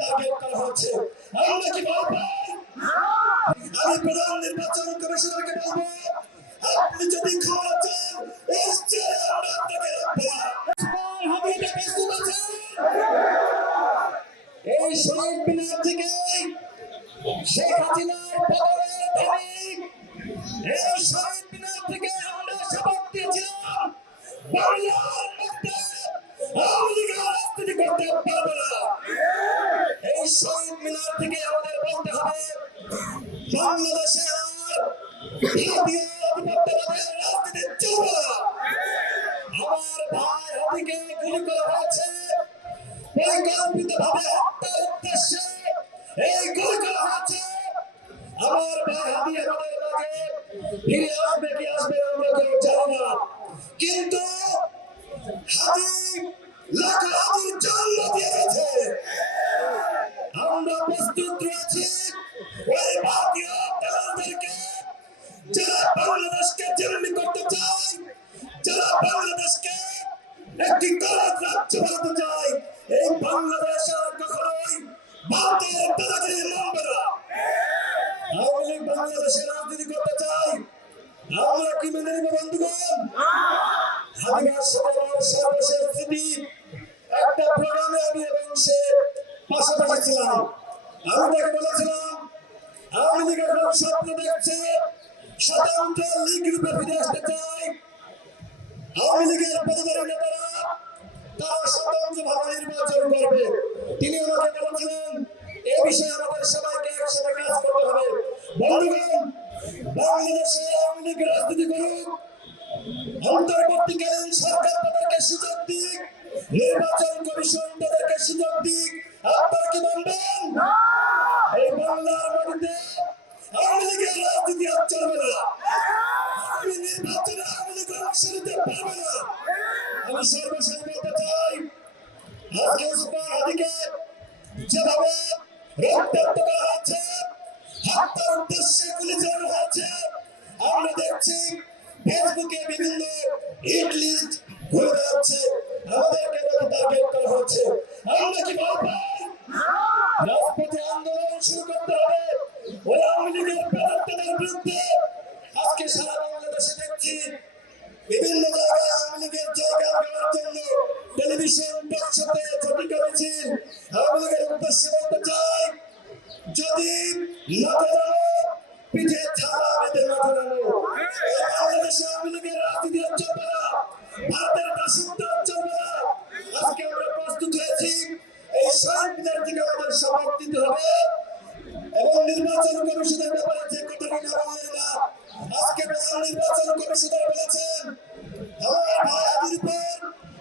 Target করা হচ্ছে। আমরা কি বলবো? আমি প্রধান নির্বাচন কমিশনারকে বলবো, আপনি যদি ক্ষমা চান আমরা আপনাকে এই শহীদ মিনার থেকে শেখ হাসিনার পতনের দাবি, এই শহীদ মিনার থেকে আমরা শপথ দিয়েছিলাম বাংলার মধ্যে আওয়ামী লীগের রাজনীতি করতে পারবে না। এই শহীদ মিনার থেকে আমাদের বলতে হবে বাংলাদেশে আর ভারতীয় আধিপত্যবাদের রাজনীতি চলবে না। আমার ভাই হাদিকে গুলি করা হয়েছে পরিকল্পিতভাবে হত্যার উদ্দেশ্যে, এই গুলি করা হয়েছে। আমার ভাই হাদি আমাদের মাঝে ফিরে আসবে কি আসবে আমরা কেউ জানি না, কিন্তু হাদি লাখ হাদির জন্ম দিয়ে গেছে। আমরা প্রস্তুত রয়েছি ওই ভারতীয় দালালদেরকে, যারা বাংলাদেশকে জিম্মি করতে চায়, যারা বাংলাদেশকে একটি গলদ রাজ্য বানাতে চায়। এই বাংলাদেশ আর কখনোই ভারতের দাদাগিরি মানবে না। আওয়ামী লীগ বাংলাদেশে রাজনীতি করতে চাই, আমরা কি মেনে নেব বন্ধুগণ? হাদির সাথে আমার সর্বশেষ স্মৃতি, একটা প্রোগ্রামে আমি এবং সে পাশাপাশি ছিলাম। আমি তাকে বলেছিলাম আওয়ামী লীগ এখন স্বপ্ন দেখছে স্বতন্ত্র লীগ রূপে ফিরে আসতে চায়। আওয়ামী লীগের পদাধিকারী নেতারা তারা স্বতন্ত্র ভাবে নির্বাচন করবে। তিনি আমাকে বলেছিলেন এই বিষয়ে আমাদের সবাইকে একসাথে কাজ করতে হবে। বন্ধুগণ, বাংলাদেশে আওয়ামী লীগ রাজনীতি করুক, অন্তর্বর্তীকালীন সরকার তাদেরকে সুযোগ দিক, নির্বাচন কমিশন তাদেরকে সুযোগ দিক। আপনারা কি মানবেন? এই বাংলার মাটিতে আওয়ামী লীগের রাজনীতি আর চলবে না। আমি নির্বাচনে আওয়ামী লীগ অংশ নিতে পারবে না। আমি সর্বশেষ বলতে চাই, আজকে ওসমান হাদিকে যেভাবে রক্তাক্ত করা হয়েছে, হত্যার উদ্দেশ্যে গুলি চালানো হয়েছে, আমরা দেখছি ফেসবুকে বিভিন্ন হিট লিস্ট ঘুরে বেড়াচ্ছে, আমাদেরকে টার্গেট করা হচ্ছে। আমরা কি বলবো? রাজপথে আন্দোলন শুরু করতে হবে ওই আওয়ামী লীগের প্রেতাত্মাদের বিরুদ্ধে। আজকে সারা বাংলাদেশে দেখছি বিভিন্ন জায়গায় আওয়ামী লীগের জায়গা করার জন্য টেলিভিশন টকশোতে ঝটিকা মিছিল। আওয়ামী লীগের উদ্দেশ্যে বলতে চাই, যদি পিঠে ছাড়া বেঁধে বাংলাদেশে আওয়ামী লীগের রাজনীতি চলবে না, ভারতের দাসত্ব চলবে না। আজকে আমরা প্রস্তুত হয়েছি এই শহীদ মিনার থেকে আমাদের শপথ দিতে হবে এবং নির্বাচন কমিশনের ব্যাপারে যে কথাটি না বললেন না, আজকে প্রধান নির্বাচন কমিশনার বলেছেন আমার ভাই হাদির উপর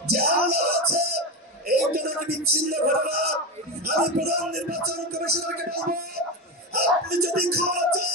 যে হামলা হয়েছে এইটা নাকি বিচ্ছিন্ন ঘটনা। আমি প্রধান নির্বাচন কমিশনারকে বলবো, আপনি যদি ক্ষমা চান